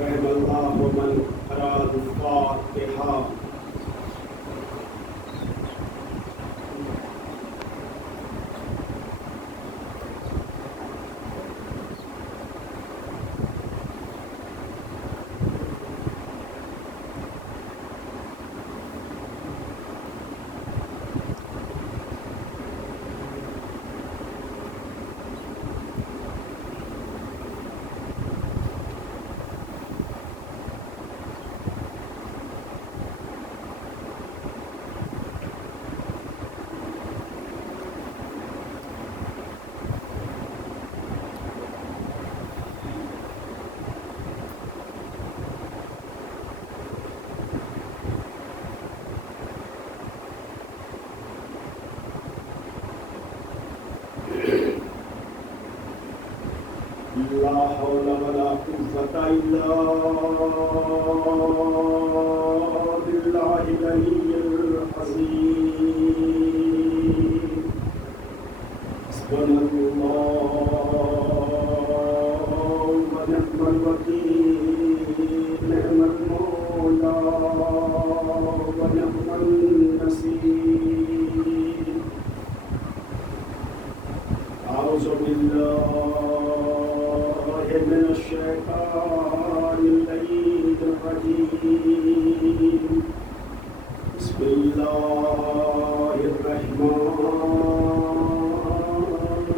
رحم اللہ من اراد الفاتحہ. لا حول ولا قوة إلا بالله العلي العظيم. حسبنا الله ونعم الوكيل، نعم المولى ونعم النصير. أعوذ بالله من الشيطان اللعين الرجيم. بسم الله الرحمن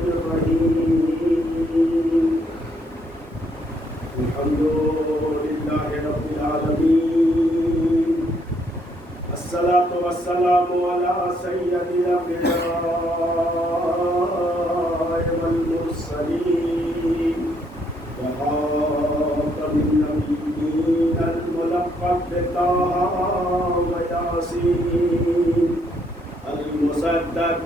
الرحيم. الحمد لله رب العالمين. الصلاة والسلام على سيد الأنبياء والمرسلين وخاتم النبيين الملقب بطه وياسين المصدق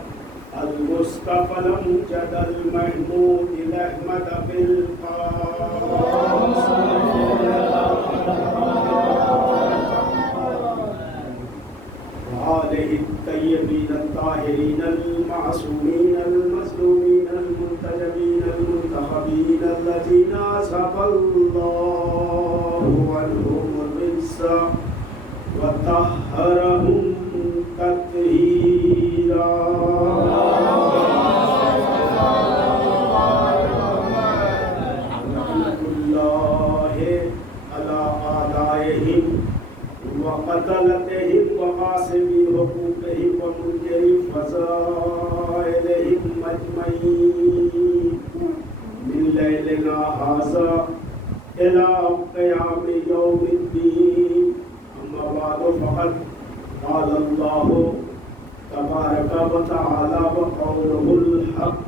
المصطفى الأمجد المحمود الأحمد وآله الطيبين الطاهرين المعصومين المظلومين المنتجبين المنتخبين الذين أذهب الله عنهم الرجس وطهرهم تطهيرا. رحمة الله على أعدائهم وقتلتهم وقاسمي حقوقهم ومنكر فضائلهم أجمعين من ليلنا هذا إلى قيام يوم الدين. أما بعد فقد قال الله تبارك وتعالى وقوله الحق.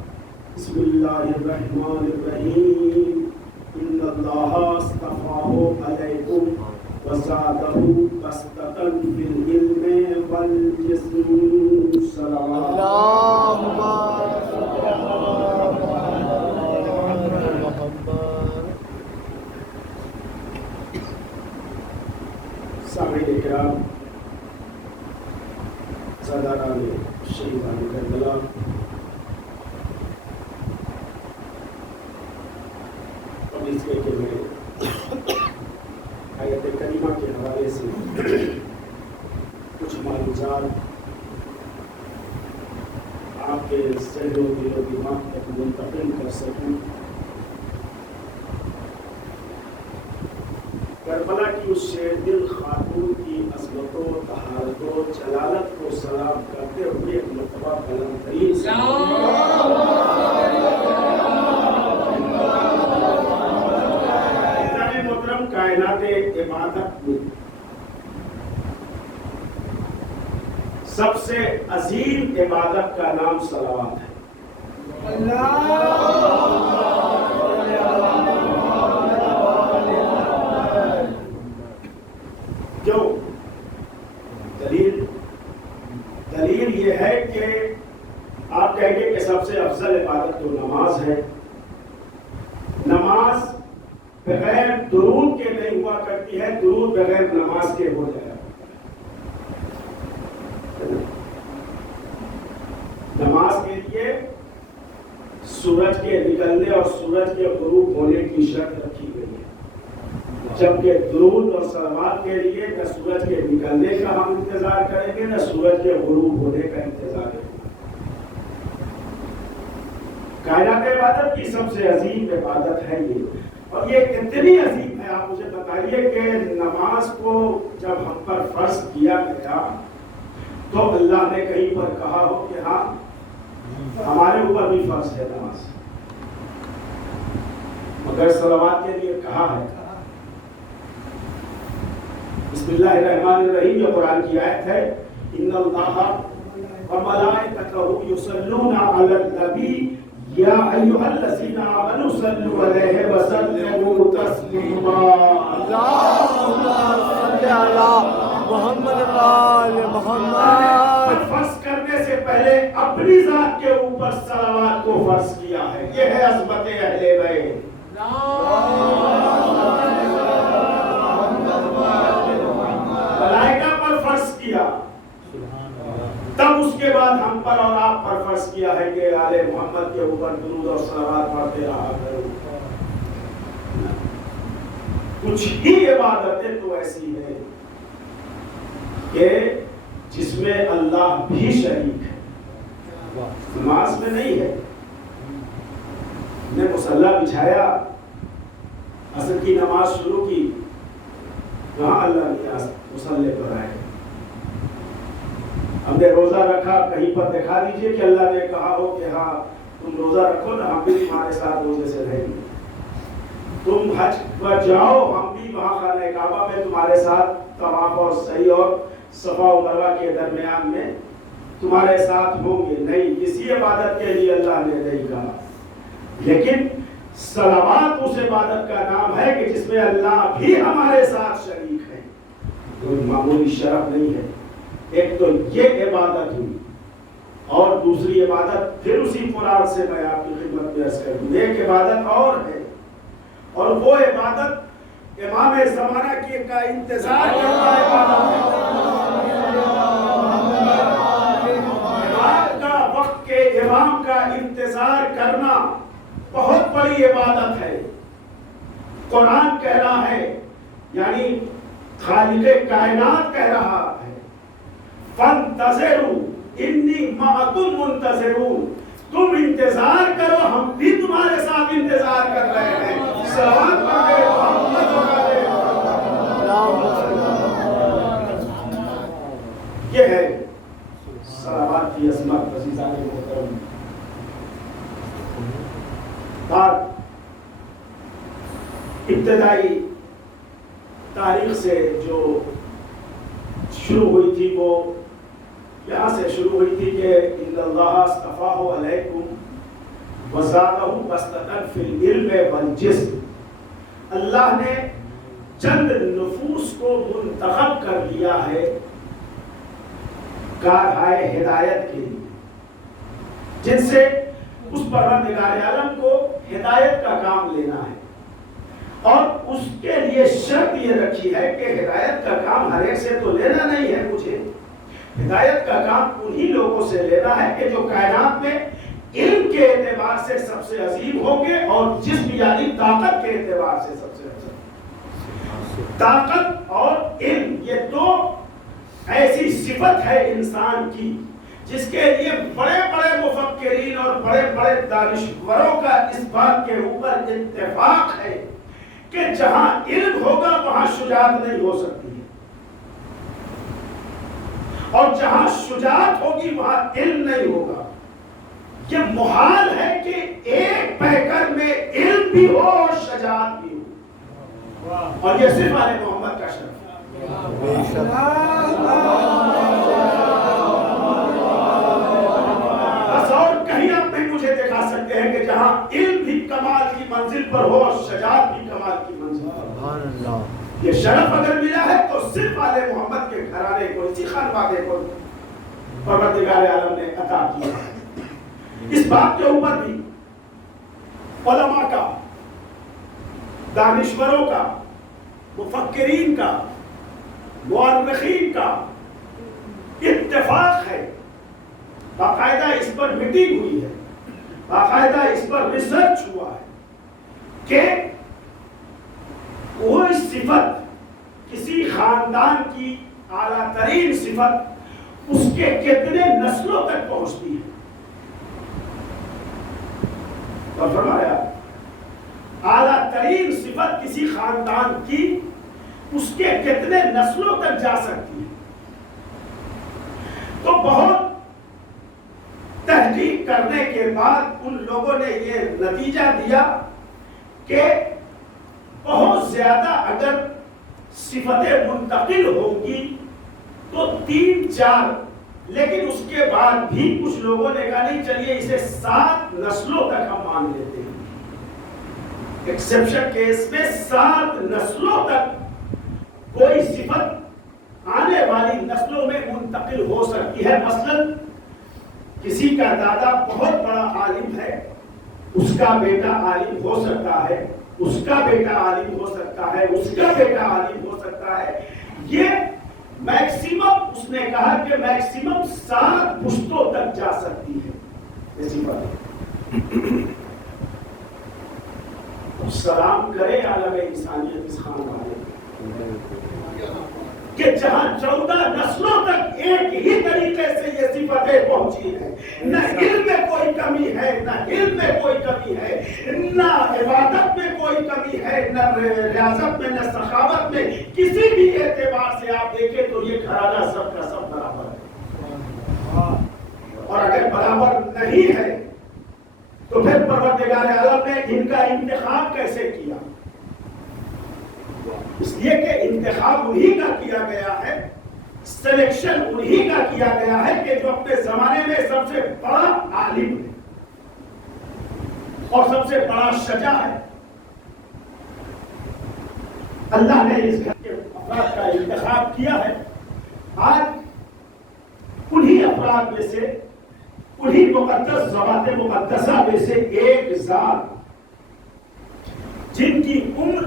بسم الله الرحمن الرحيم. إن الله اصطفاه عليكم وزاده بسطة في العلم والجسم. اللهم سامعین کرام، سرداران شہیدان کربلا، اب اس کے میں آیت کریمہ کے حوالے سے کچھ معلومات آپ کے ذہن و دل و دماغ تک منتقل کر سکوں. کربلا کی اس شیر دل خاتون کی عظمت و طہارت و جلالت کو سلام کرتے ہوئے ایک مرتبہ قلم ترین محترم کائنات عبادت میں سب سے عظیم عبادت کا نام صلوات ہے. بغیر درود کے نہیں ہوا کرتی ہے، درود بغیر نماز کے ہو جائے۔ نماز کے لیے سورج کے نکلنے اور سورج کے غروب ہونے کی شرط رکھی گئی ہے، جبکہ درود اور صلوات کے لیے نہ سورج کے نکلنے کا ہم انتظار کریں گے نہ سورج کے غروب ہونے کا انتظار کریں گے۔ کائنات عبادت کی سب سے عظیم عبادت ہے یہ، اور یہ اتنی عظیم ہے، آپ مجھے بتائیے کہ نماز کو جب ہم پر فرض کیا گیا تو اللہ نے کہیں پر کہا ہو کہ ہاں ہمارے اوپر بھی فرض ہے نماز، مگر صلوات کے لیے کہا ہے۔ بسم اللہ الرحمن الرحیم، یہ قرآن کی آیت ہے، ان اللہ وملائکتہ یصلون علی النبی یا ایھا الذین آمنوا صلوا علیہ وسلموا تسلیما۔ اللہم صل علی محمد وآل محمد۔ فرض کرنے سے پہلے اپنی ذات کے اوپر صلوات کو فرض کیا ہے، یہ ہے عظمت اہل بیت۔ ملائکہ پر فرض کیا، تب اس کے بعد ہم پر اور آپ پر فرض کیا ہے کہ آل محمد کے اوپر درود اور صلوات پڑھتے رہا کرو۔ کچھ ہی عبادتیں تو ایسی ہیں کہ جس میں اللہ بھی شریک ہے، نماز میں نہیں ہے۔ نے مصلی بچھایا، عصر کی نماز شروع کی، وہاں اللہ نے مصلی پر آئے۔ ہم نے روزہ رکھا، کہیں پر دکھا دیجئے کہ اللہ نے کہا ہو کہ ہاں تم روزہ رکھو نا، ہم بھی تمہارے ساتھ روزے سے رہیں گے۔ تم حج پر جاؤ، ہم بھی وہاں خانہ کعبہ میں تمہارے ساتھ طواف اور سعی اور صفا و مروہ کے درمیان میں تمہارے ساتھ ہوں گے۔ نہیں، کسی عبادت کے لیے اللہ نے نہیں کہا، لیکن صلوات اس عبادت کا نام ہے کہ جس میں اللہ بھی ہمارے ساتھ شریک ہے، کوئی معمولی شرف نہیں ہے۔ ایک تو یہ عبادت ہوئی، اور دوسری عبادت پھر اسی قرآن سے میں آپ کی خدمت میں عرض کر دوں، ایک عبادت اور ہے، اور وہ عبادت امام زمانہ کی کا انتظار کرنا عبادت ہے۔ امام کا، وقت کے امام کا انتظار کرنا بہت بڑی عبادت ہے۔ قرآن کہہ رہا ہے، یعنی خالق کائنات کہہ رہا ہے، فَانْتَظِرُوا إِنِّي مَعَكُمْ مُنْتَظِرُونَ، تم انتظار کرو، ہم بھی تمہارے ساتھ انتظار کر رہے ہیں۔ صلوات پڑھے محمد والے۔ یہ ہے صلوات کی عظمت، عزیزان محترم۔ بات ابتدائی تاریخ سے جو شروع ہوئی تھی وہ یہاں سے شروع ہوئی تھی کہ ان اللہ اصطفاہ علیکم وزادہ بسطۃ فی العلم والجسم، اللہ نے چند نفوس کو منتخب کر لیا ہے کارہائے ہدایت کے لیے، جن سے اس پروردگار عالم کو ہدایت کا کام لینا ہے، اور اس کے لیے شرط یہ رکھی ہے کہ ہدایت کا کام ہر ایک سے تو لینا نہیں ہے، مجھے ہدایت کا کام انہی لوگوں سے لینا ہے کہ جو کائنات میں علم کے اعتبار سے سب سے عظیم ہوں گے، اور جسم یعنی طاقت کے اعتبار سے سب سے عظیم۔ طاقت اور علم یہ دو ایسی صفت ہے انسان کی جس کے لیے بڑے بڑے مفکرین اور بڑے بڑے دانشوروں کا اس بات کے اوپر اتفاق ہے کہ جہاں علم ہوگا وہاں شجاعت نہیں ہو سکتی ہے، اور جہاں شجاعت ہوگی وہاں علم نہیں ہوگا۔ یہ محال ہے کہ ایک پیکر میں علم بھی ہو اور شجاعت بھی ہو، اور یہ صرف آل محمد کا شرف ہے۔ بس اور کہیں آپ نہیں مجھے دکھا سکتے ہیں کہ جہاں علم بھی کمال کی منزل پر ہو اور شجاعت بھی کمال کی منزل پر۔ یہ شرف اگر ملا ہے تو صرف آل محمد کے گھرانے کو، اسی خانوادے کو پروردگار عالم نے عطا کیا ہے۔ اس بات کے اوپر بھی علماء کا دانشوروں کا، مفکرین کا، مورخین کا اتفاق ہے، باقاعدہ اس پر میٹنگ ہوئی ہے، باقاعدہ اس پر ریسرچ ہوا ہے کہ کوئی صفت کسی خاندان کی اعلیٰ ترین صفت اس کے کتنے نسلوں تک پہنچتی ہے. اور فرمایا اعلیٰ ترین صفت کسی خاندان کی اس کے کتنے نسلوں تک جا سکتی ہے. تو بہت تحقیق کرنے کے بعد ان لوگوں نے یہ نتیجہ دیا کہ بہت زیادہ اگر صفتیں منتقل ہوں گی تو 3-4، لیکن اس کے بعد بھی کچھ لوگوں نے کہا نہیں چلیے اسے 7 نسلوں تک ہم مان لیتے ہیں. ایکسیپشن کیس میں 7 نسلوں تک کوئی صفت آنے والی نسلوں میں منتقل ہو سکتی ہے. مثلا کسی کا دادا بہت بڑا عالم ہے، اس کا بیٹا عالم ہو سکتا ہے، اس کا بیٹا عالم ہو سکتا ہے، اس کا بیٹا عالم ہو سکتا ہے. یہ میکسیمم اس نے کہا کہ میکسیمم 7 پشتوں تک جا سکتی ہے. ایسی بات سلام کرے عالم انسانیت اس خاندان کہ جہاں 14 نسلوں تک ایک ہی طریقے سے یہ صفتیں پہنچی ہیں. نہ علم میں کوئی کمی ہے، نہ علم میں کوئی کمی ہے، نہ عبادت میں کوئی کمی ہے، نہ ریاضت میں، نہ سخاوت میں. کسی بھی اعتبار سے آپ دیکھیں تو یہ گھرانہ سب کا سب برابر ہے. اور اگر برابر نہیں ہے تو پھر پروردگار عالم نے ان کا انتخاب کیسے کیا؟ اس لیے کہ انتخاب انہی کا کیا گیا ہے، سلیکشن انہی کا کیا گیا ہے کہ جو اپنے زمانے میں سب سے بڑا عالم ہے اور سب سے بڑا شجاع ہے. اللہ نے اس گھر کے افراد کا انتخاب کیا ہے. آج انہی افراد میں سے، انہی مقدس ذوات مقدسہ میں سے ایک ذات جن کی عمر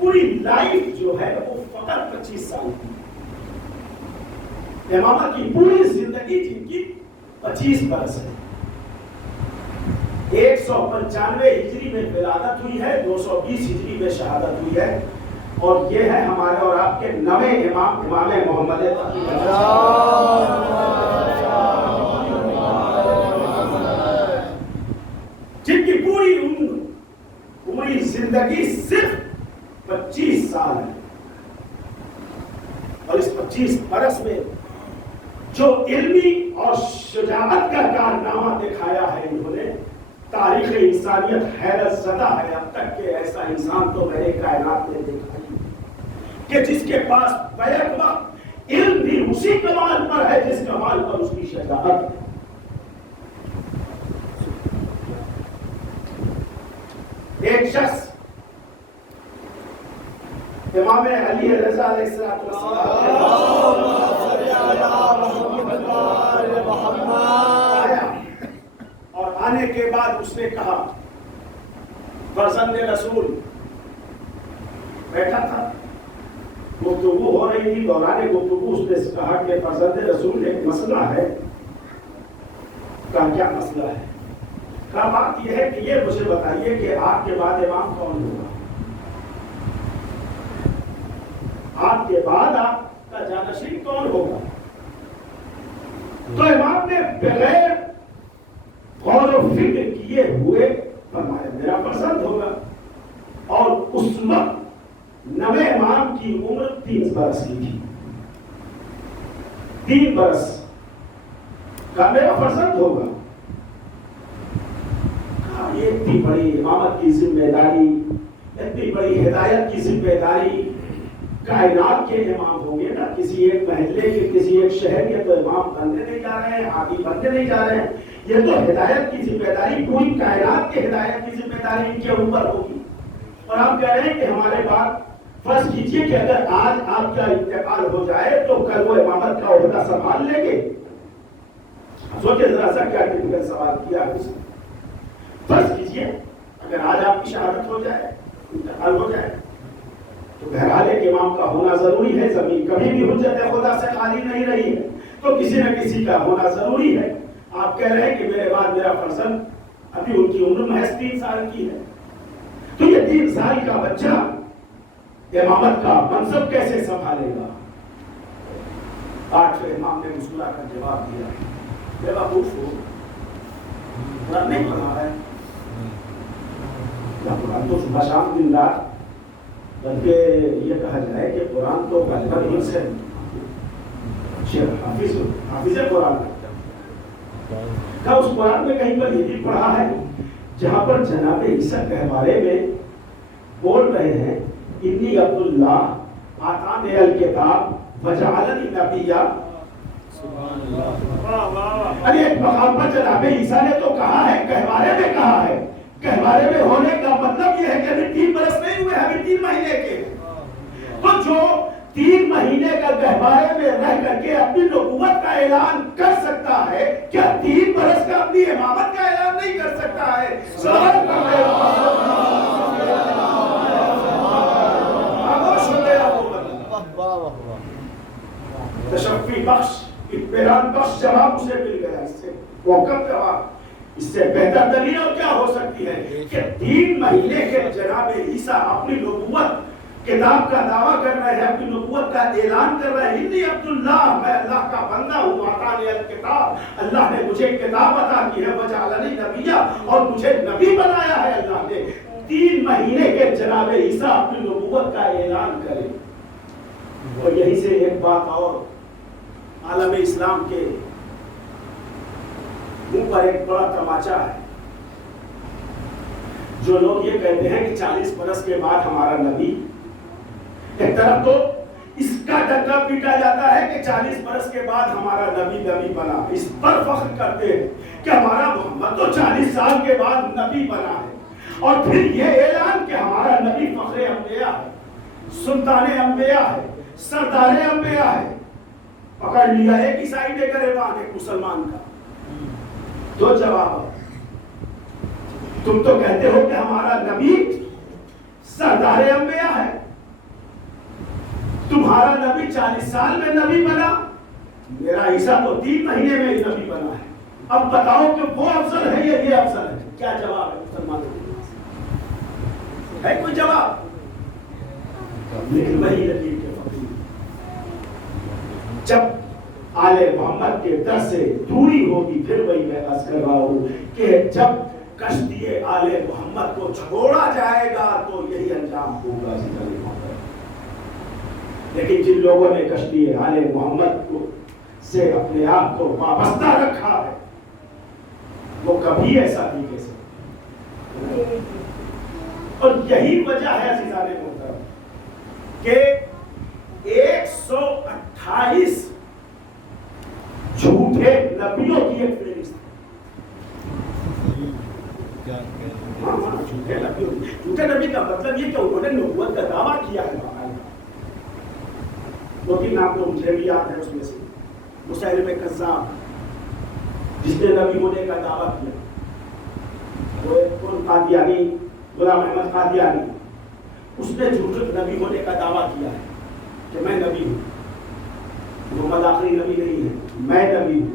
پوری لائف جو ہے وہ فقط 25 سال کی، امامت کی پوری زندگی جن کی 25 برس ہے. 195 ہجری میں ولادت ہوئی ہے، 220 ہجری میں شہادت ہوئی ہے. اور یہ ہے ہمارے اور آپ کے نویں امام، امام محمد جن کی پوری عمر، پوری زندگی صرف 25 سال ہے. اور اس 25 برس میں جو علمی اور شجاعت کا کارنامہ دکھایا ہے انہوں نے، تاریخ انسانیت حیرت زدہ ہے. اب تک کہ ایسا انسان تو میں نے کائنات میں دیکھا ہی کہ جس کے پاس بیک وقت علم بھی اسی کمال پر ہے جس کمال پر اس کی شجاعت ہے. ایک شخص امام علی رضا علیہ السلام آیا اور آنے کے بعد اس نے کہا، فرزند رسول بیٹھا تھا، گفتگو ہو رہی تھی، دوران گفتگو اس نے کہا کہ فرزند رسول ایک مسئلہ ہے. کہا کیا مسئلہ ہے؟ کہا بات یہ ہے کہ یہ مجھے بتائیے کہ آپ کے بعد امام کون ہوگا؟ آپ کے بعد آپ کا جانشین کون ہوگا؟ تو امام نے بغیر غور و فکر کیے ہوئے فرمایا میرا فرزند ہوگا. اور اس وقت نویں امام کی عمر 3 برس کی تھی. 3 برس کا میرا فرزند ہوگا. یہ اتنی بڑی امامت کی ذمہ داری، اتنی بڑی ہدایت کی ذمہ داری، کائنات کے امام ہوں گے نا. کسی ایک محلے کے، کسی ایک شہر کے تو امام بننے نہیں جا رہے ہیں، حاکم بننے نہیں جا رہے ہیں. یہ تو ہدایت کی ذمہ داری، پوری کائنات کے ہدایت کی ذمہ داری ان کے اوپر ہوگی. اور آپ کہہ رہے ہیں کہ ہمارے بعد فرض کیجئے کہ اگر آج آپ کا انتقال ہو جائے تو کل وہ امامت کا عہدہ سنبھال لیں گے. سوچے ذرا سا کیا ٹپیکل سوال کیا ہے اس نے. فرض کیجئے اگر آج آپ کی شہادت ہو جائے انتقال ہو جائے تو بہرحال ایک امام کا ہونا ضروری ہے. زمین کبھی بھی حجت خدا سے خالی نہیں رہی ہے تو کسی نہ کسی کا ہونا ضروری ہے. آپ کہہ رہے ہیں کہ میرے بعد میرا فرزند ابھی ان کی عمر محض 3 سال کی ہے تو یہ 3 سال کا بچہ امامت کا منصب کیسے سنبھالے گا؟ 8ویں امام نے مسکرا کر جواب دیا بے وقوف ہو، قرآن نہیں پڑھا ہے یا قرآن تو صبح شام دن رات، بلکہ یہ کہا جائے کہ قرآن تو بچپن ہی سے حافظ قرآن کا اس قرآن میں کہیں پر یہ بھی پڑھا ہے جہاں پر جناب عیسیٰ کے بارے میں بول رہے ہیں انی عبداللہ آتانی الکتاب وجعلنی نبیا. ارے ایک مقام پر جناب عیسیٰ نے تو کہا ہے، گہوارے میں کہا ہے. گہوارے میں ہونے کا مطلب یہ ہے کہ ابھی 3 برس نہیں ہوئے، ابھی 3 مہینے کے. تو جو 3 مہینے کا گہوارے میں رہ کر کے اپنی نبوت کا اعلان کر سکتا ہے، کیا 3 برس کا اپنی امامت کا اعلان نہیں کر سکتا ہے؟ تشفی بخش، اطمینان بخش جواب اسے مل گیا. اس سے موقف جواب، اس سے بہتر دلیل اور کیا ہو سکتی ہے کہ 3 مہینے کے جناب عیسیٰ اپنی نبوت کتاب کا دعویٰ کر رہے ہیں، اپنی نبوت کا اعلان کر رہے ہیں. انی عبداللہ، میں اللہ کا بندہ ہوں. آتانی الکتاب، اللہ نے مجھے کتاب عطا کی ہے. وجعلنی نبیا، اور مجھے نبی بنایا ہے اللہ نے. 3 مہینے کے جناب عیسیٰ اپنی نبوت کا اعلان کرے. اور یہی سے ایک بات اور، عالم اسلام کے منہ پر ایک بڑا تماچا ہے. جو لوگ یہ کہتے ہیں کہ 40 برس کے بعد ہمارا نبی، ایک طرف تو اس کا ڈنکا پیٹا جاتا ہے کہ 40 برس کے بعد ہمارا نبی بنا، اس پر فخر کرتے ہیں کہ ہمارا محمد تو 40 سال کے بعد نبی بنا ہے. اور پھر یہ اعلان کہ ہمارا نبی فخر انبیاء ہے، سلطان انبیاء ہے، سردار انبیاء ہے. پکڑ لیا ایک عیسائی نے گریبان ایک مسلمان کا. دو جواب، تم تو کہتے ہو کہ ہمارا نبی سردار انبیاء ہے، تمہارا نبی 40 سال میں نبی بنا، میرا عیسیٰ تو 3 مہینے میں ہی نبی بنا ہے. اب بتاؤ کہ وہ افضل ہے یا یہ افضل ہے؟ کیا جواب ہے مسلمانوں کے پاس؟ ہے کوئی جواب؟ لیکن وہی لطیف کے فقیر جب آل محمد کے در سے دوری ہوگی، پھر وہی میں عرض کر رہا ہوں کہ جب کشتی آل محمد کو چھوڑا جائے گا تو یہی انجام ہوگا. لیکن جن لوگوں نے کشتی آل محمد کو سے اپنے آپ کو وابستہ رکھا ہے وہ کبھی ایسا نہیں کہہ سکتے. اور یہی وجہ ہے عزیزان محترم کہ 128 جھوٹے نبیوں کی ایک فہرست ہے. جھوٹے نبی کا مطلب یہ کہ انہوں نے نبوت کا دعویٰ کیا ہے. 2-3 نام تو مجھے بھی یاد ہے. اس میں سے مسیلمہ کذاب، جس نے نبی ہونے کا دعویٰ کیا، وہ قادیانی، غلام احمد قادیانی، اس نے جھوٹ نبی ہونے کا دعویٰ کیا ہے کہ میں نبی ہوں، محمد آخری نبی نہیں ہے، میں نبی ہوں.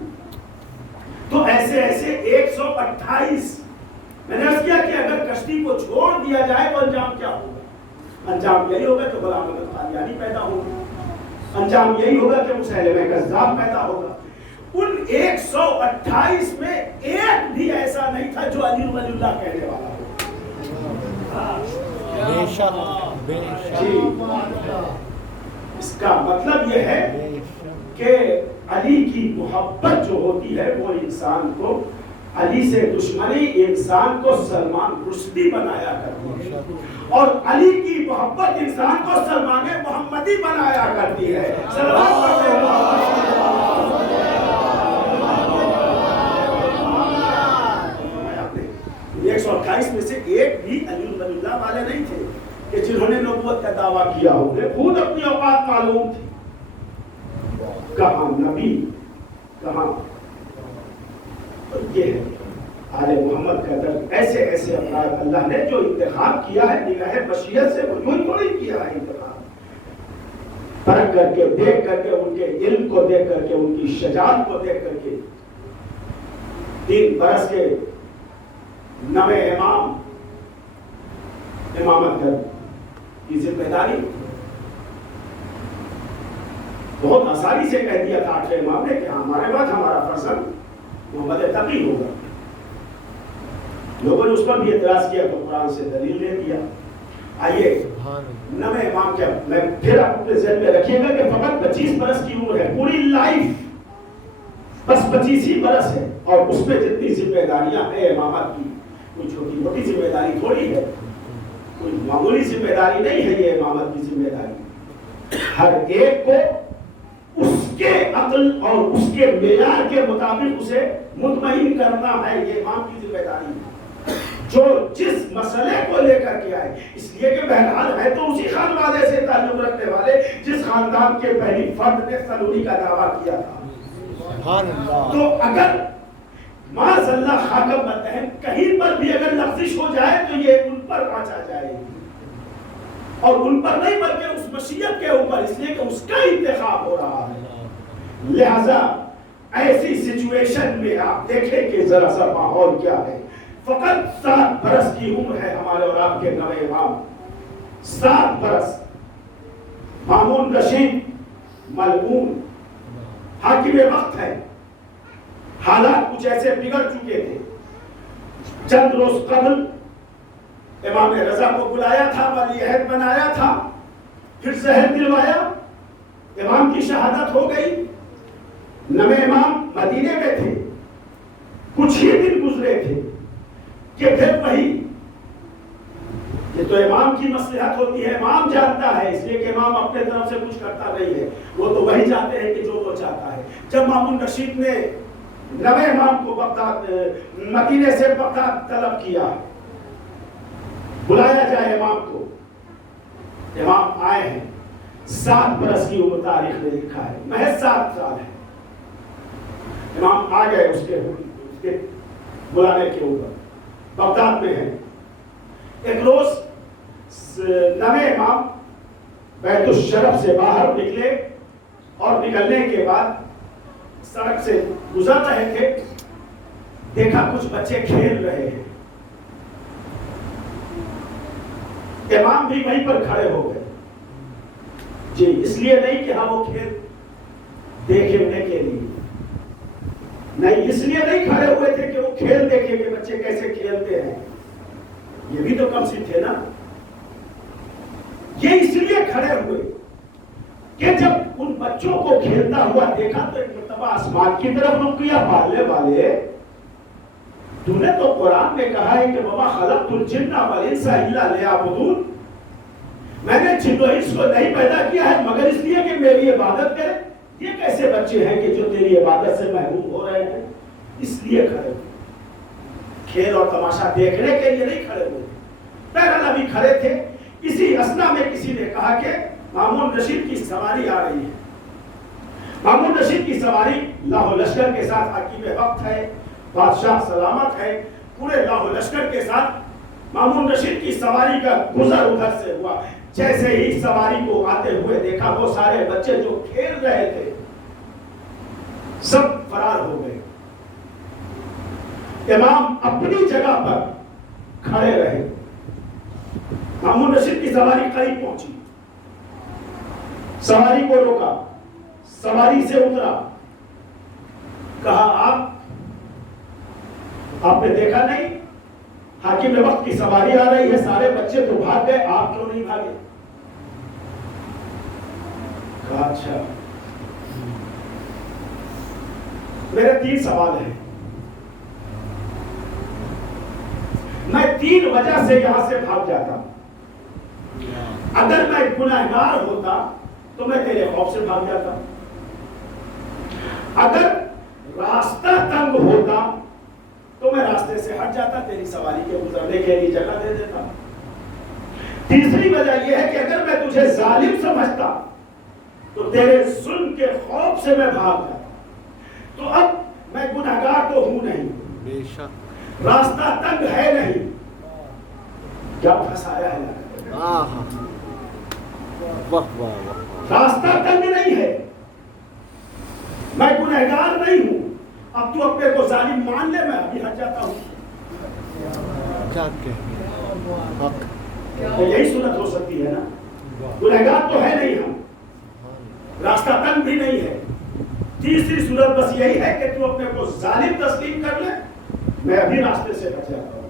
تو ایسے 128 میں نے عرض کیا کہ اگر کشتی کو چھوڑ دیا جائے تو انجام کیا ہوگا؟ انجام یہی ہوگا کہ غلام احمد قادیانی پیدا ہوگا، انجام یہی ہوگا کہ مسیلمہ کذاب پیدا ہوگا. ان 128 میں ایک بھی ایسا نہیں تھا جو علی ولی اللہ کہنے والا ہو. بے شک بے شک. اس کا مطلب یہ ہے کہ علی کی محبت جو ہوتی ہے وہ انسان کو، علی سے دشمنی انسان کو سلمان رشدی بنایا کرتی ہے، اور علی کی محبت انسان کو سلمان محمدی بنایا کرتی ہے. 128 میں سے ایک بھی علی ولی اللہ والے نہیں تھے کہ جنہوں نے نبوت کا دعویٰ کیا ہو. خود اپنی اوقات معلوم تھی، کہاں نبی کہاں. یہ ہے آل محمد کا درد، ایسے ایسے افراد اللہ نے جو انتخاب کیا ہے نگاہ مشیت سے، وہ یوں تھوڑی کیا ہے انتخاب، پرکھ کر کے، دیکھ کر کے، ان کے علم کو دیکھ کر کے، ان کی شجاعت کو دیکھ کر کے 3 برس کے نوے امام امامت کر کی ذمہ داری بہت آسانی سے کہہ دیا تھا 8ویں امام نے کہ ہمارے بعد ہمارا فرزند محمد تقی ہوگا. لوگوں نے اس پر بھی اعتراض کیا تو قرآن سے دلیل دے دیا. آئیے 9ویں امام کیا، میں پھر آپ اپنے ذہن میں رکھیے گا کہ فقط 25 برس کی عمر ہے، پوری لائف بس 25 ہی برس ہے، اور اس میں جتنی ذمہ داریاں ہیں امامت کی، کوئی چھوٹی موٹی ذمہ داری تھوڑی ہے، کوئی معمولی ذمہ داری نہیں ہے یہ امامت کی ذمہ داری. ہر ایک کو اس کے عقل اور اس کے معیار کے مطابق اسے مطمئن کرنا ہے، یہ امام کی ذمہ داری ہے. جو جس مسئلے کو لے کر کے آئے، اس لیے کہ بہرحال ہے تو اسی خانوادے سے تعلق رکھنے والے جس خاندان کے پہلی فرد نے سلوری کا دعویٰ کیا تھا. تو اگر معاذ اللہ خاکم بتہن کہیں پر بھی اگر لغزش ہو جائے تو یہ ان پر آ جائے گی، اور ان پر نہیں بلکہ اس مشیت کے اوپر، اس لیے کہ اس کا انتخاب ہو رہا ہے. لہذا ایسی سچویشن میں آپ دیکھیں کہ ذرا سا ماحول کیا ہے. فقط 7 برس کی عمر ہے ہمارے اور آپ کے 9ویں امام، 7 برس. مامون رشید ملعون حاکم وقت ہے، حالات کچھ ایسے بگڑ چکے تھے. چند روز قبل امام رضا کو بلایا تھا، ولی عہد بنایا تھا، پھر زہر دلوایا، امام کی شہادت ہو گئی. 9ویں امام مدینے میں تھے، کچھ ہی دن گزرے تھے کہ پھر وہی، یہ تو امام کی مصلحت ہوتی ہے، امام جانتا ہے، اس لیے کہ امام اپنے طرف سے کچھ کرتا نہیں ہے، وہ تو وہی چاہتے ہیں کہ جو وہ چاہتا ہے. جب مامون رشید نے 9ویں امام کو بغداد مدینے سے بغداد طلب کیا، بلایا جائے امام کو، امام آئے ہیں. 7 برس کی عمر تاریخ نے لکھا ہے، محض 7 سال ہے. امام آ گئے اس کے بلانے کے اوپر، بغداد میں ہے. ایک روز 9ویں امام بیت الشرف سے باہر نکلے، اور نکلنے کے بعد سڑک سے گزر رہے تھے، دیکھا کچھ بچے کھیل رہے ہیں. امام بھی وہیں پر کھڑے ہو گئے. جی اس لیے نہیں کہ ہم وہ کھیل دیکھنے کے لیے نہیں، اس لیے نہیں کھڑے ہوئے تھے کہ وہ کھیل دیکھیں کہ بچے کیسے کھیلتے ہیں، یہ بھی تو کم سی تھے نا. یہ اس لیے کھڑے ہوئے کہ جب ان بچوں کو کھیلتا ہوا دیکھا تو ایک مرتبہ آسمان کی طرف رخ کیا، پالنے والے تو نے تو قرآن میں کہا ہے کہ وما خلقت الجن والانس الا لیعبدون، میں نے جن و انس کو نہیں پیدا کیا ہے مگر اس لیے کہ میری عبادت کریں. یہ کیسے بچے ہیں کہ جو تیری عبادت سے محروم ہو رہے ہیں؟ اس لیے کھڑے ہوئے، کھیل اور تماشا دیکھنے کے لیے نہیں کھڑے ہوئے. بہرحال ابھی کھڑے تھے، اسی اسنا میں کسی نے کہا کہ مامون رشید کی سواری آ رہی ہے. مامون رشید کی سواری لاہو لشکر کے ساتھ حاکم وقت ہے، بادشاہ سلامت ہے، پورے لاہو لشکر کے ساتھ مامون رشید کی سواری کا گزر ادھر سے ہوا. جیسے ہی سواری کو آتے ہوئے دیکھا، وہ سارے بچے جو کھیل رہے تھے سب فرار ہو گئے. امام اپنی جگہ پر کھڑے رہے. مامون رشید کی سواری قریب پہنچی، سواری کو روکا، سواری سے اترا، کہا آپ نے دیکھا نہیں حاکم وقت کی سواری آ رہی ہے، سارے بچے تو بھاگ گئے، آپ کیوں نہیں بھاگے؟ کہا اچھا، میرے 3 سوال ہیں، میں 3 وجہ سے یہاں سے بھاگ جاتا. اگر میں گنہگار ہوتا تو میں تیرے خوف سے بھاگ جاتا. اگر راستہ تنگ ہوتا تو میں راستے سے ہٹ جاتا، تیری سواری کے گزرنے کے لیے جگہ دے دیتا. تیسری وجہ یہ ہے کہ اگر میں تجھے ظالم سمجھتا تو تیرے ظلم کے خوف سے میں بھاگ جاتا. تو اب میں گنہگار تو ہوں نہیں، راستہ تنگ ہے نہیں، کیا پھنسایا ہے راستہ تنگ نہیں ہے، میں گنہگار نہیں ہوں، اب تو اپنے کو ظالم مان لے، میں ابھی ہٹ جاتا ہوں. یہی صورت ہو سکتی ہے نا، گنہگار تو ہے نہیں ہم، راستہ تنگ بھی نہیں ہے. تیسری صورت بس یہی ہے کہ تو اپنے کو ظالم تسلیم کر لے، میں ابھی راستے سے ہٹ جاتا ہوں.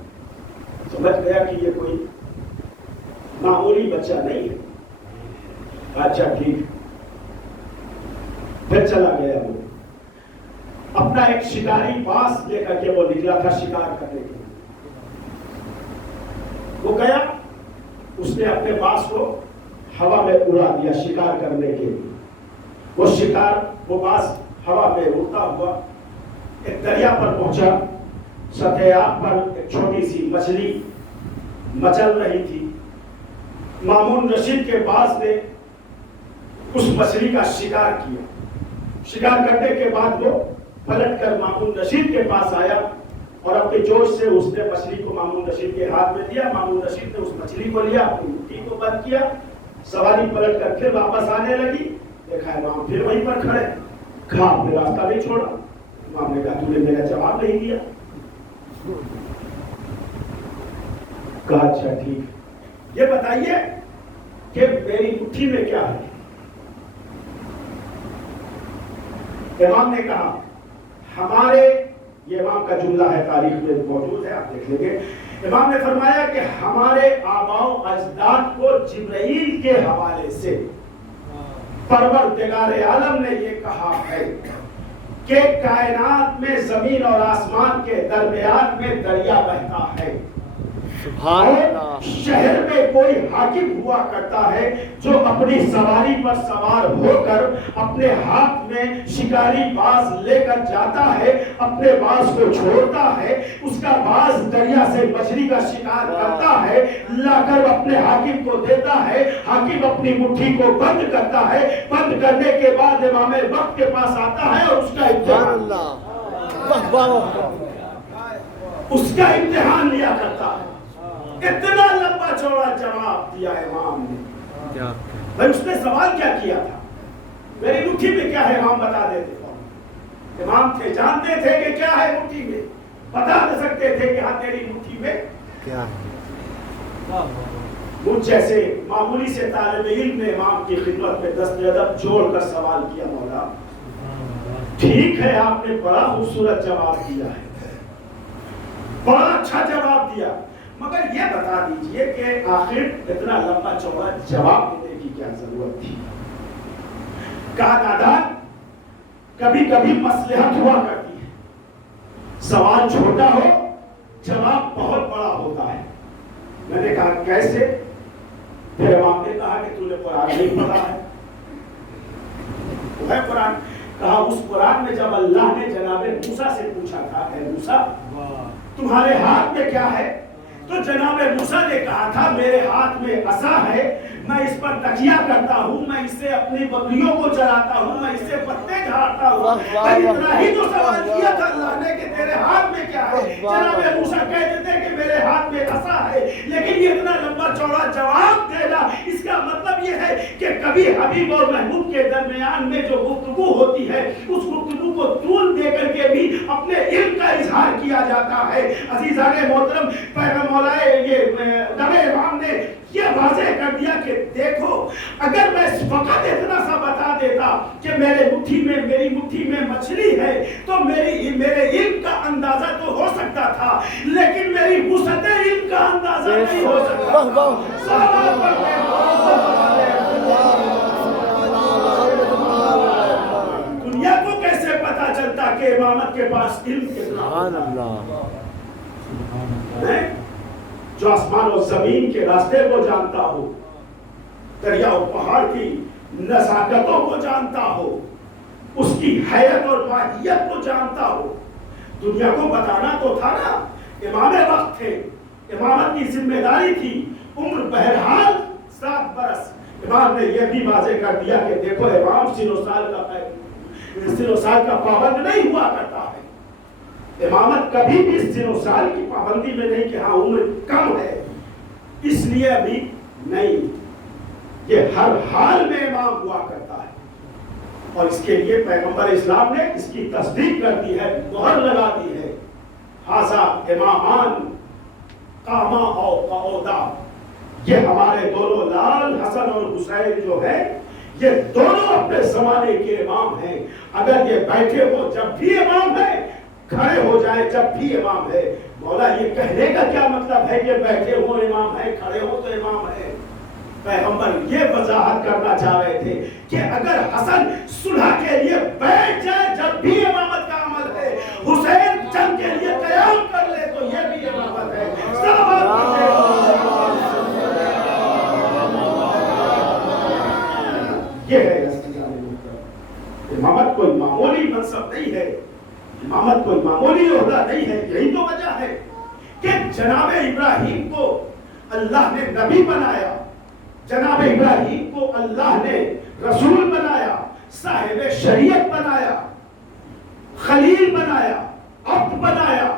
سمجھ گیا کہ یہ کوئی معمولی بچہ نہیں ہے. اچھا ٹھیک، پھر چلا گیا وہ اپنا ایک شکاری باز لے کر کے وہ نکلا تھا شکار کرنے کے لیے. وہ گیا، اس نے اپنے باز کو ہوا میں اڑا دیا شکار کرنے کے لیے. وہ باز ہوا میں اڑتا ہوا ایک دریا پر پہنچا. سطح آب پر ایک چھوٹی سی مچھلی مچل رہی تھی. مامون رشید کے باز نے اس مچھلی کا شکار کیا. شکار کرنے کے بعد وہ پلٹ کر مامون رشید کے پاس آیا اور اپنے جوش سے اس نے مچھلی کو مامون رشید کے ہاتھ میں دیا. مامون رشید نے اس مچھلی کو لیا، اپنی مٹھی کو بند کیا. سواری پلٹ کر پھر واپس آنے لگی، دیکھا امام پھر وہیں پر کھڑے. کہا آپ نے راستہ نہیں چھوڑا. امام نے کہا تو نے میرا جواب نہیں دیا. کہا اچھا ٹھیک، یہ بتائیے کہ میری مٹھی میں کیا ہے؟ امام نے کہا ہمارے، یہ امام کا جملہ ہے، تاریخ میں موجود ہے، آپ دیکھ لیں گے. امام نے فرمایا کہ ہمارے آباء و اجداد کو جبرائیل کے حوالے سے پروردگار عالم نے یہ کہا ہے کہ کائنات میں زمین اور آسمان کے درمیان میں دریا بہتا ہے. اور شہر میں کوئی حاکم ہوا کرتا ہے جو اپنی سواری پر سوار ہو کر اپنے ہاتھ میں شکاری باز لے کر جاتا ہے، اپنے باز کو چھوڑتا ہے، اس کا باز دریا سے مچھلی کا شکار کرتا ہے، لا کر اپنے حاکم کو دیتا ہے. حاکم اپنی مٹھی کو بند کرتا ہے. بند کرنے کے بعد امام وقت کے پاس آتا ہے اور اس کا امتحان لیا کرتا ہے. اتنا لمبا چوڑا جواب دیا امام نے. بھائی اس نے سوال کیا کیا تھا؟ میری مٹھی میں کیا ہے؟ امام بتا دیتے تھے. امام تھے، جانتے تھے کہ کیا ہے مٹھی میں، بتا دے سکتے تھے کہ ہاں تیری مٹھی میں کیا ہے. مجھ جیسے معمولی سے طالب علم نے امام کی خدمت میں دست ادب جوڑ کر سوال کیا، مولا ٹھیک ہے آپ نے بڑا خوبصورت جواب دیا ہے، بڑا اچھا جواب دیا، مگر یہ بتا دیجئے کہ آخر اتنا لمبا چوڑا جواب دینے کی کیا ضرورت تھی؟ کہا دادا کبھی کبھی مصلحت ہوا کرتی ہے، سوال چھوٹا ہو جواب بہت بڑا ہوتا ہے. میں نے کہا کیسے؟ پھر امام نے کہا کہ تو نے قرآن نہیں پڑھا ہے. وہ ہے قرآن. کہا اس قرآن میں جب اللہ نے جناب موسیٰ سے پوچھا تھا اے موسیٰ تمہارے ہاتھ میں کیا ہے، تو جناب موسیٰ نے کہا تھا میرے ہاتھ میں عصا ہے، میں اس پر تکیہ کرتا ہوں، میں اس سے اپنی بکریوں کو چراتا ہوں، میں اس سے پتے جھاڑتا ہوں. اتنا ہی تو سوال کیا تھا اللہ نے کہ تیرے ہاتھ میں کیا ہے. جناب موسیٰ کہہ دیتے کہ میرے ہاتھ میں عصا ہے. لیکن یہ اتنا لمبا چوڑا جواب دینا، اس کا مطلب یہ ہے کہ کبھی حبیب اور محبوب کے درمیان میں جو گفتگو ہوتی ہے اس گفتگو کو طول دے کر کے بھی اپنے علم کا اظہار کیا جاتا ہے. عزیزان محترم، پیغمبر مولا یہ امام نے یہ واضح کر دیا کہ دیکھو اگر میں فقط اتنا سا بتا دیتا کہ میری مٹھی میں مچھلی ہے تو میرے علم کا اندازہ تو ہو سکتا تھا، لیکن میری وسعت علم کا اندازہ نہیں ہو سکتا. دنیا کو کیسے پتا چلتا کہ امامت کے پاس علم کتنا ہے؟ جو آسمان و زمین کے راستے کو جانتا ہو، دریا و پہاڑ کی نزاکتوں کو جانتا ہو، اس کی حیت اور ماہیت کو جانتا ہو. دنیا کو بتانا تو تھا نا. امام وقت تھے، امامت کی ذمہ داری تھی، عمر بہرحال 7 برس. امام نے یہ بھی واضح کر دیا کہ دیکھو امام سن و سال کا پابند نہیں ہوا کرتا ہے. امامت کبھی بھی اس سن و سال کی پابندی میں نہیں کہ ہاں عمر کم ہے اس لیے ابھی نہیں، یہ ہر حال میں امام ہوا کرتا ہے، اور اس کے لیے پیغمبر اسلام نے اس کی تصدیق کر دی ہے، مہر لگا دی ہے، ھذا امامان قاما او قعودا، یہ ہمارے دونوں لال حسن اور حسین جو ہے یہ دونوں اپنے زمانے کے امام ہیں، اگر یہ بیٹھے ہو جب بھی امام ہے، کھڑے ہو جائے جب بھی امام ہے۔ مولا یہ کہنے کا کیا مطلب ہے کہ بیٹھے ہو امام ہے، کھڑے ہو تو امام ہے؟ پیغمبر یہ وضاحت کرنا چاہ رہے تھے کہ اگر حسن صلح کے لیے بیٹھ جائے جب بھی امامت کا عمل ہے، حسین جنگ کے لیے قیام کر لے تو یہ بھی امامت ہے۔ یہ ہے امامت کوئی معمولی منصب نہیں ہے، امامت کوئی معمولی عہدہ نہیں ہے۔ یہی تو وجہ ہے کہ جناب ابراہیم کو اللہ نے نبی بنایا، جناب ابراہیم کو اللہ نے رسول بنایا، صاحب شریعت بنایا، خلیل بنایا، عبد بنایا،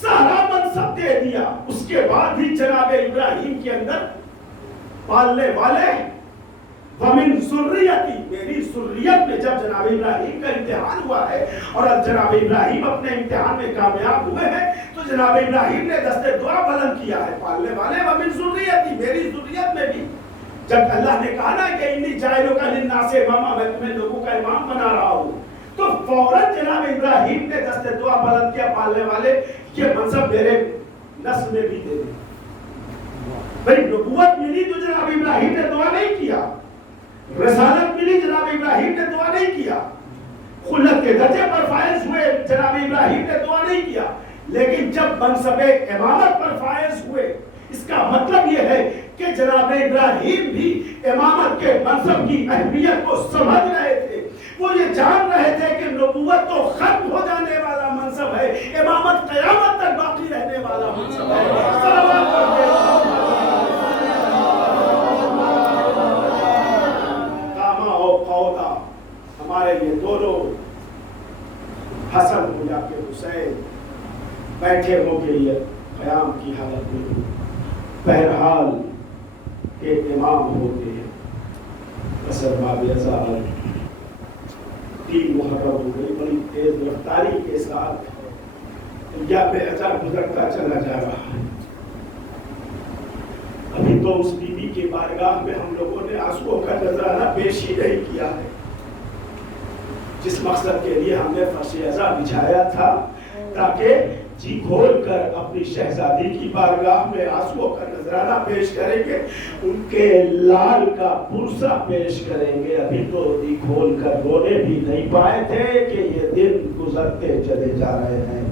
سارا منصب دے دیا، اس کے بعد بھی جناب ابراہیم کے اندر پالنے والے وَمِن ذُرِّيَّتِي، میری ذریت میں جب جناب ابراہیم کا امتحان ہوا ہے اور جناب ابراہیم اپنے امتحان میں کامیاب ہوئے ہیں تو جناب ابراہیم نے دست دعا بلند کیا ہے، پالنے والے وَمِن ذُرِّيَّتِي، میری ذریت میں بھی۔ جب اللہ نے کہا نا کہ انی جاعلک للناس اماما، میں تمہیں لوگوں کا امام بنا رہا ہوں، تو فوراً جناب ابراہیم نے دست دعا بلند کیا، پالنے والے یہ منصب میرے نسل میں بھی دے دیں۔ بھئی نبوت ملی تو جناب ابراہیم نے دعا نہیں کیا، رسالت ملی جناب ابراہیم نے دعا نہیں کیا، خلت کے درجے پر فائز ہوئے جناب ابراہیم نے دعا نہیں کیا، لیکن جب منصب امامت پر فائز ہوئے، اس کا مطلب یہ ہے کہ جناب ابراہیم بھی امامت کے منصب کی اہمیت کو سمجھ رہے تھے، وہ یہ جان رہے تھے کہ نبوت تو ختم ہو جانے والا منصب ہے، امامت قیامت تک باقی رہنے والا منصب ہے۔ صلوات پڑھتے ہمارے یہ دونوں حسن ہو یا کہ حسین بیٹھے ہو کے یہ قیام کی حالت میں بہرحال ایک امام ہوتے ہیں۔ اثر باب ازار 3 محرم ہو گئی، بڑی تیز رفتاری کے ساتھ یا بے اثر گزرتا چلا جا رہا ہے۔ ابھی تو اس بی بی کی بارگاہ میں ہم لوگوں نے آنسوؤں کا نذرانہ پیش ہی نہیں کیا ہے، جس مقصد کے لیے ہم نے فرش ازا بچھایا تھا تاکہ جی کھول کر اپنی شہزادی کی بارگاہ میں آنسوؤں کا نذرانہ پیش کریں گے، ان کے لال کا پرسہ پیش کریں گے۔ ابھی تو جی کھول کر رونے بھی نہیں پائے تھے کہ یہ دن گزرتے چلے جا رہے ہیں۔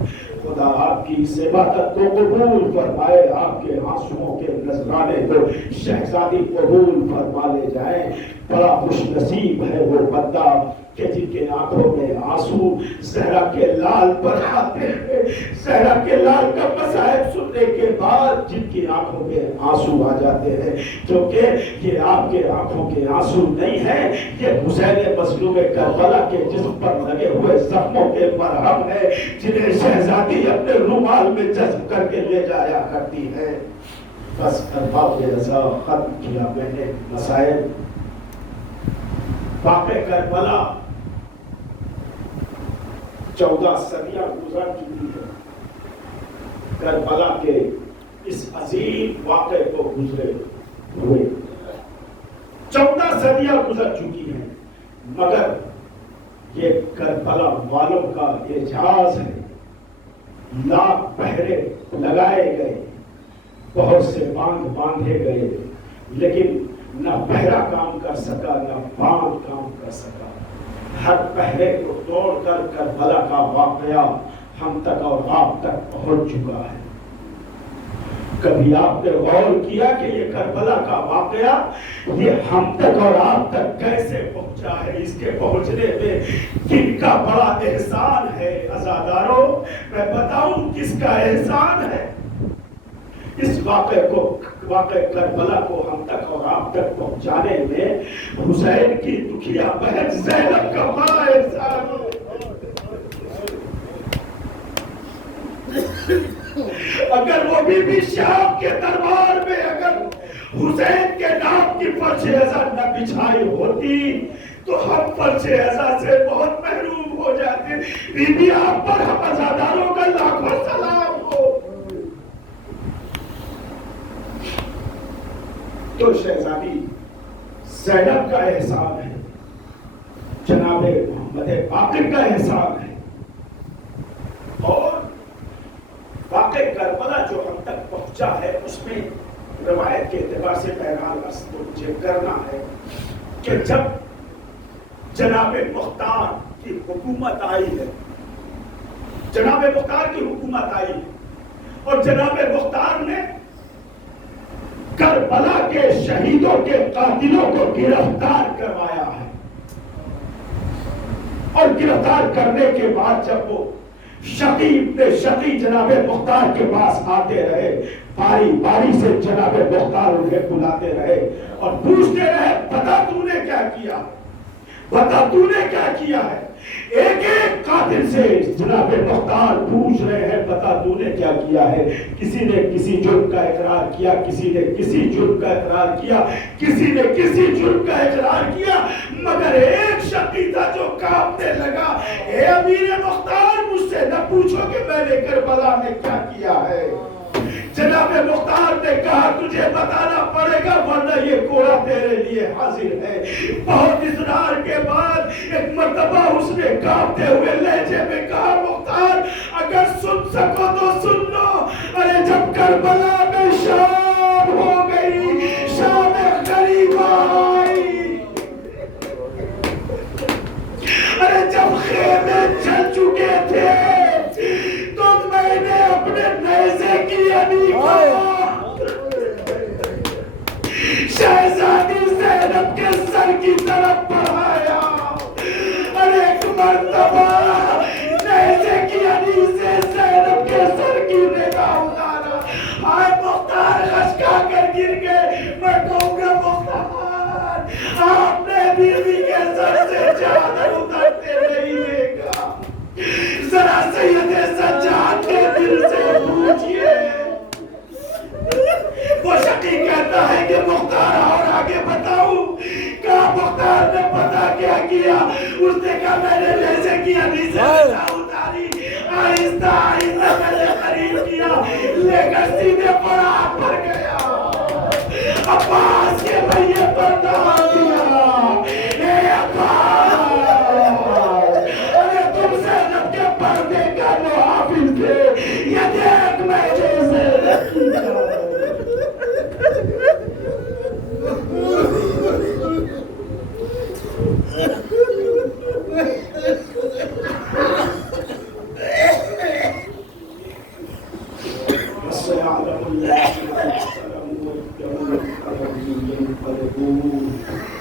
خدا آپ کی اس عبادت کو قبول فرمائے، آپ کے آنسوؤں کے نذرانے کو شہزادی قبول فرما لے جائیں۔ بڑا خوش نصیب ہے وہ بندہ کہ جن کے آنکھوں میں آنسو زہرا کے لال پر آتے ہیں، زہرا کے لال کا مصائب سننے کے بعد جن کی آنکھوں میں آنسو آ جاتے ہیں، کیونکہ یہ آپ کے آنکھوں کے آنسو نہیں ہیں، یہ حسین مظلوم کربلا کے جسم پر لگے ہوئے زخموں کے مرہم ہے جنہیں شہزادی اپنے رومال میں جذب کر کے لے جایا کرتی ہے۔ بس ارباب ازا ختم کیا میں نے مصائب۔ واقع کربلا 14 صدیاں گزر چکی ہے، کربلا کے اس عظیم واقعے کو گزرے ہوئے 14 صدیاں گزر چکی ہیں، مگر یہ کربلا والوں کا اعجاز ہے۔ لاکھ پہرے لگائے گئے، بہت سے باندھ باندھے گئے، لیکن نہ پہرا کام کر سکا نہ باندھ کام کر سکا۔ ہر پہرے کو توڑ کر کربلا کا واقعہ ہم تک اور آپ تک پہنچ چکا ہے۔ کبھی آپ نے غور کیا کہ یہ کربلا کا واقعہ یہ ہم تک اور آپ تک کیسے پہنچا ہے؟ اس کے پہنچنے میں کن کا بڑا احسان ہے؟ عزاداروں، میں بتاؤں کس کا احسان ہے؟ اس واقع کربلا کو ہم تک اور آپ تک پہنچانے میں حسین کی دکھیا بہن زینب کا بڑا احسان ہے۔ بی بی شام کے دربار میں اگر حسین کے نام کی فرش ازا نہ بچھائی ہوتی تو ہم فرش ازا سے بہت محروم ہو جاتے. بی بی آپ پر ہم عزاداروں کا لاکھوں سلام ہو. تو شہزادی زینب کا احسان ہے, جناب محمد باقر کا احسان ہے, اور واقع کربلا جو ہم تک پہنچا ہے اس میں روایت کے اعتبار سے پیغام تو مجھے کرنا ہے کہ جب جناب مختار کی حکومت آئی ہے, جناب مختار کی حکومت آئی ہے اور جناب مختار نے کربلا کے شہیدوں کے قاتلوں کو گرفتار کروایا ہے, اور گرفتار کرنے کے بعد جب وہ شقی جناب مختار کے پاس آتے رہے, باری باری سے جناب مختار انہیں بلاتے رہے اور پوچھتے رہے بتا تو نے کیا کیا, بتا تو نے کیا کیا ہے. ایک ایک قاتل سے جناب مختار پوچھ رہے ہیں بتا تو نے کیا کیا ہے. کسی نے کسی جرم کا اقرار کیا, کسی نے کسی جرم کا اقرار کیا, کسی نے کسی جرم کا اقرار کیا, مگر ایک شقی تھا جو کانپنے لگا, اے امیر مختار مجھ سے نہ پوچھو کہ میں نے کربلا میں کیا کیا ہے. جناب مختار نے کہا تجھے بتانا پڑے گا ورنہ یہ کوڑا تیرے لیے حاضر ہے. بہت اصرار کے بعد ایک مرتبہ اس نے کانپتے ہوئے لہجے میں کہا مختار اگر سن سکو تو سن لو. ارے جب کربلا میں شام ہو گئی, شام قریب آئی, ارے جب خیمے چل چکے تھے تو میں نے اپنے نیزے کی علی کو شہزادی زینب کے سر کی طرف بڑھایا. ارے ایک مرتبہ نیزے کی علی سے زینب کے سر کی نگاہ اتارا, آئے مختار خشکا کر گر گئے. میں کہوں گا مختار آپ نے بیوی کے سر سے چادر اترتے نہیں دیکھا, ذرا سید سجاد کے دل سے پوچھئے. وہ شقی کہتا ہے کہ مختار اور آگے بتاؤں, کہا مختار نے پتا کیا کیا, اس نے کہا میں نے نیزے کی علی سے نگاہ اتاری, آہستہ آہستہ میں نے قریب کیا, لے کر سیدھے پڑا پر گیا, عباس کے بھئیے پر ڈال دیا. اے عباس, ارے تم زینب کے پردے کا محافظ تھے, یہ دیکھ میں جیسے رکھی جا. وَسَيَعْلَمُ اللَّهُ